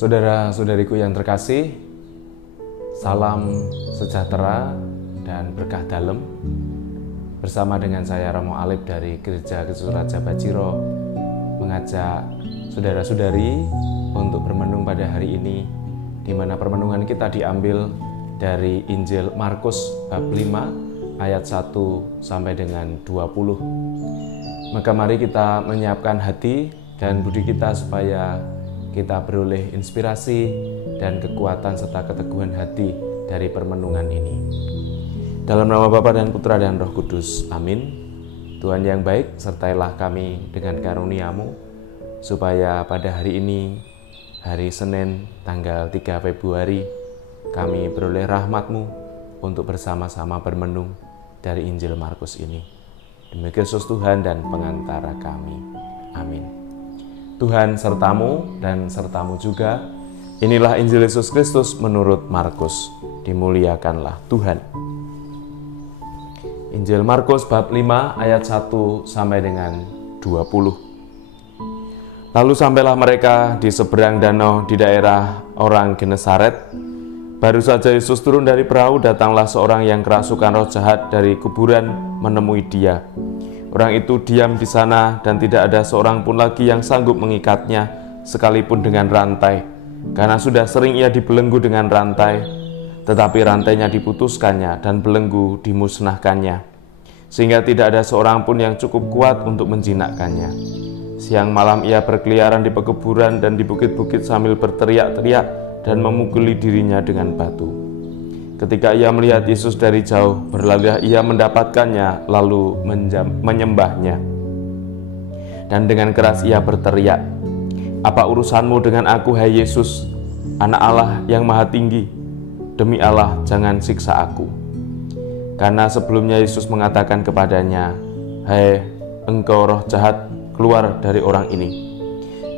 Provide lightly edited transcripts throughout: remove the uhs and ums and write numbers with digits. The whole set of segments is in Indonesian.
Saudara-saudariku yang terkasih, salam sejahtera dan berkah dalam. Bersama dengan saya Romo Alip dari Gereja Kristus Raja Bajiro mengajak saudara-saudari untuk bermenung pada hari ini, di mana permenungan kita diambil dari Injil Markus bab 5 ayat 1 sampai dengan 20. Maka mari kita menyiapkan hati dan budi kita supaya kita beroleh inspirasi dan kekuatan serta keteguhan hati dari permenungan ini. Dalam nama Bapa dan Putra dan Roh Kudus, amin. Tuhan yang baik, sertailah kami dengan karunia-Mu, supaya pada hari ini, hari Senin tanggal 3 Februari, kami beroleh rahmat-Mu untuk bersama-sama bermenung dari Injil Markus ini. Demi Kristus Tuhan dan pengantara kami. Amin. Tuhan sertamu dan sertamu juga. Inilah Injil Yesus Kristus menurut Markus. Dimuliakanlah Tuhan. Injil Markus bab 5 ayat 1 sampai dengan 20. Lalu sampailah mereka di seberang danau di daerah orang Genesaret. Baru saja Yesus turun dari perahu, datanglah seorang yang kerasukan roh jahat dari kuburan menemui Dia. Orang itu diam di sana dan tidak ada seorang pun lagi yang sanggup mengikatnya sekalipun dengan rantai, karena sudah sering ia dibelenggu dengan rantai, tetapi rantainya diputuskannya dan belenggu dimusnahkannya, sehingga tidak ada seorang pun yang cukup kuat untuk menjinakkannya. Siang malam ia berkeliaran di pekuburan dan di bukit-bukit sambil berteriak-teriak dan memukuli dirinya dengan batu. Ketika ia melihat Yesus dari jauh, berlarilah ia mendapatkannya, lalu menyembahnya. Dan dengan keras ia berteriak, "Apa urusanmu dengan aku, hai Yesus, Anak Allah yang Maha Tinggi? Demi Allah, jangan siksa aku." Karena sebelumnya Yesus mengatakan kepadanya, "Hai, engkau roh jahat, keluar dari orang ini."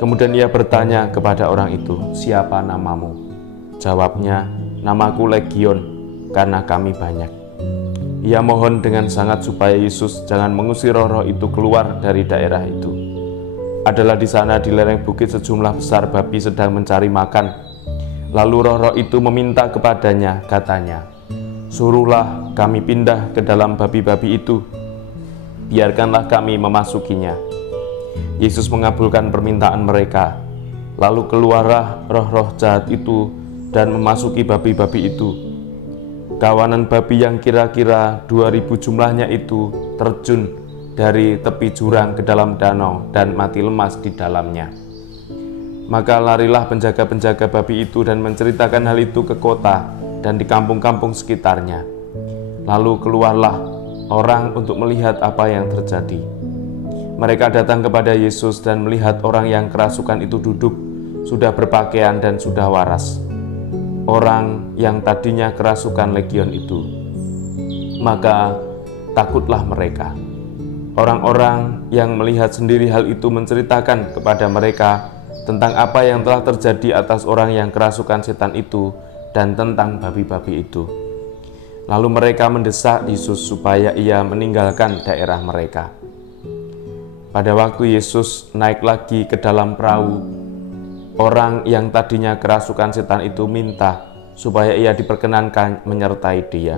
Kemudian ia bertanya kepada orang itu, "Siapa namamu?" Jawabnya, "Namaku Legion, karena kami banyak." Ia mohon dengan sangat supaya Yesus jangan mengusir roh-roh itu keluar dari daerah itu. Adalah di sana di lereng bukit sejumlah besar babi sedang mencari makan. Lalu roh-roh itu meminta kepadanya, katanya, "Suruhlah kami pindah ke dalam babi-babi itu, biarkanlah kami memasukinya." Yesus mengabulkan permintaan mereka. Lalu keluarlah roh-roh jahat itu dan memasuki babi-babi itu. Kawanan babi yang kira-kira 2000 jumlahnya itu terjun dari tepi jurang ke dalam danau dan mati lemas di dalamnya. Maka larilah penjaga-penjaga babi itu dan menceritakan hal itu ke kota dan di kampung-kampung sekitarnya. Lalu keluarlah orang untuk melihat apa yang terjadi. Mereka datang kepada Yesus dan melihat orang yang kerasukan itu duduk, sudah berpakaian dan sudah waras. Orang yang tadinya kerasukan legion itu. Maka takutlah mereka. Orang-orang yang melihat sendiri hal itu menceritakan kepada mereka tentang apa yang telah terjadi atas orang yang kerasukan setan itu dan tentang babi-babi itu. Lalu mereka mendesak Yesus supaya ia meninggalkan daerah mereka. Pada waktu Yesus naik lagi ke dalam perahu, orang yang tadinya kerasukan setan itu minta supaya ia diperkenankan menyertai dia.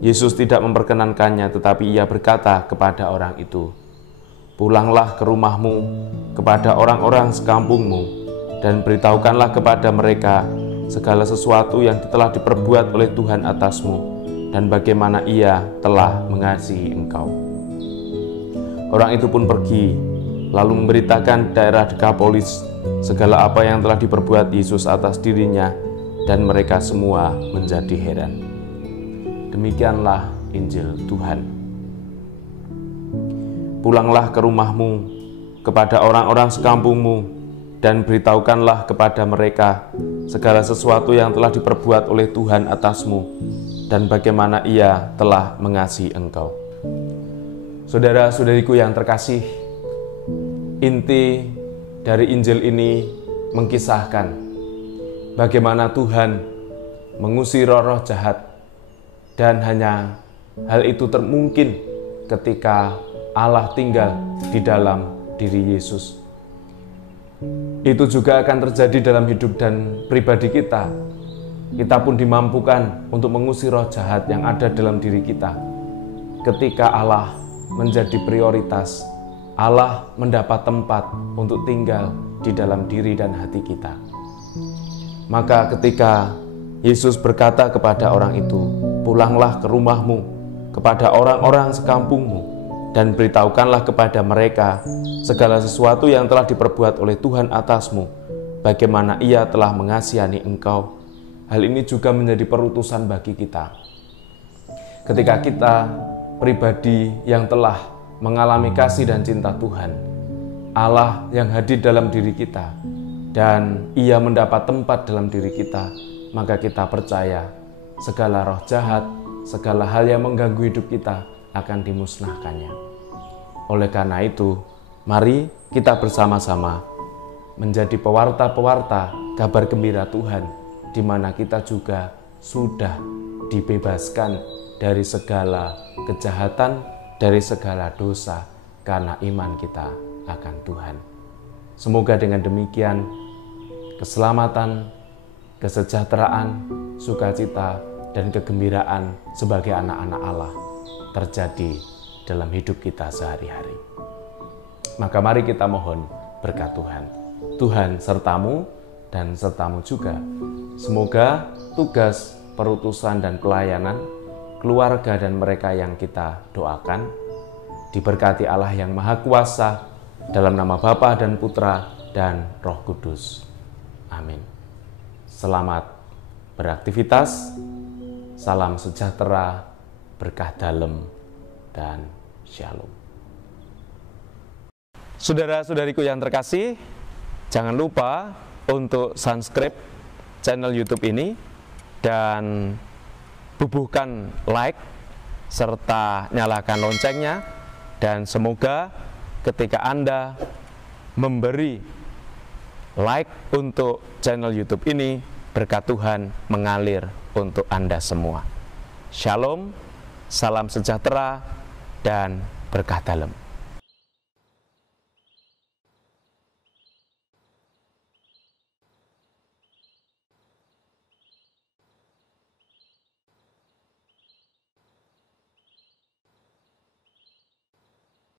Yesus tidak memperkenankannya, tetapi ia berkata kepada orang itu, "Pulanglah ke rumahmu, kepada orang-orang sekampungmu, dan beritahukanlah kepada mereka segala sesuatu yang telah diperbuat oleh Tuhan atasmu, dan bagaimana ia telah mengasihi engkau." Orang itu pun pergi, lalu memberitakan daerah Dekapolis segala apa yang telah diperbuat Yesus atas dirinya, dan mereka semua menjadi heran. Demikianlah Injil Tuhan. Pulanglah ke rumahmu, kepada orang-orang sekampungmu, dan beritahukanlah kepada mereka segala sesuatu yang telah diperbuat oleh Tuhan atasmu, dan bagaimana ia telah mengasihi engkau. Saudara-saudariku yang terkasih, inti dari Injil ini mengkisahkan bagaimana Tuhan mengusir roh-roh jahat, dan hanya hal itu termungkin ketika Allah tinggal di dalam diri Yesus. Itu juga akan terjadi dalam hidup dan pribadi kita. Kita pun dimampukan untuk mengusir roh jahat yang ada dalam diri kita. Ketika Allah menjadi prioritas, Allah mendapat tempat untuk tinggal di dalam diri dan hati kita. Maka ketika Yesus berkata kepada orang itu, "Pulanglah ke rumahmu, kepada orang-orang sekampungmu, dan beritahukanlah kepada mereka segala sesuatu yang telah diperbuat oleh Tuhan atasmu, bagaimana Ia telah mengasihani engkau." Hal ini juga menjadi perutusan bagi kita. Ketika kita pribadi yang telah mengalami kasih dan cinta Tuhan, Allah yang hadir dalam diri kita, dan Ia mendapat tempat dalam diri kita, maka kita percaya segala roh jahat, segala hal yang mengganggu hidup kita akan dimusnahkannya. Oleh karena itu, mari kita bersama-sama menjadi pewarta-pewarta kabar gembira Tuhan, di mana kita juga sudah dibebaskan dari segala kejahatan, dari segala dosa, karena iman kita akan Tuhan. Semoga dengan demikian, keselamatan, kesejahteraan, sukacita, dan kegembiraan sebagai anak-anak Allah terjadi dalam hidup kita sehari-hari. Maka mari kita mohon berkat Tuhan. Tuhan sertamu dan sertamu juga. Semoga tugas, perutusan, dan pelayanan keluarga dan mereka yang kita doakan diberkati Allah yang Maha Kuasa, dalam nama Bapa dan Putra dan Roh Kudus. Amin. Selamat beraktivitas, salam sejahtera, berkah dalem, dan shalom. Saudara-saudariku yang terkasih, jangan lupa untuk subscribe channel YouTube ini dan bubuhkan like serta nyalakan loncengnya, dan semoga ketika Anda memberi like untuk channel YouTube ini, berkat Tuhan mengalir untuk Anda semua. Shalom, salam sejahtera, dan berkah dalem.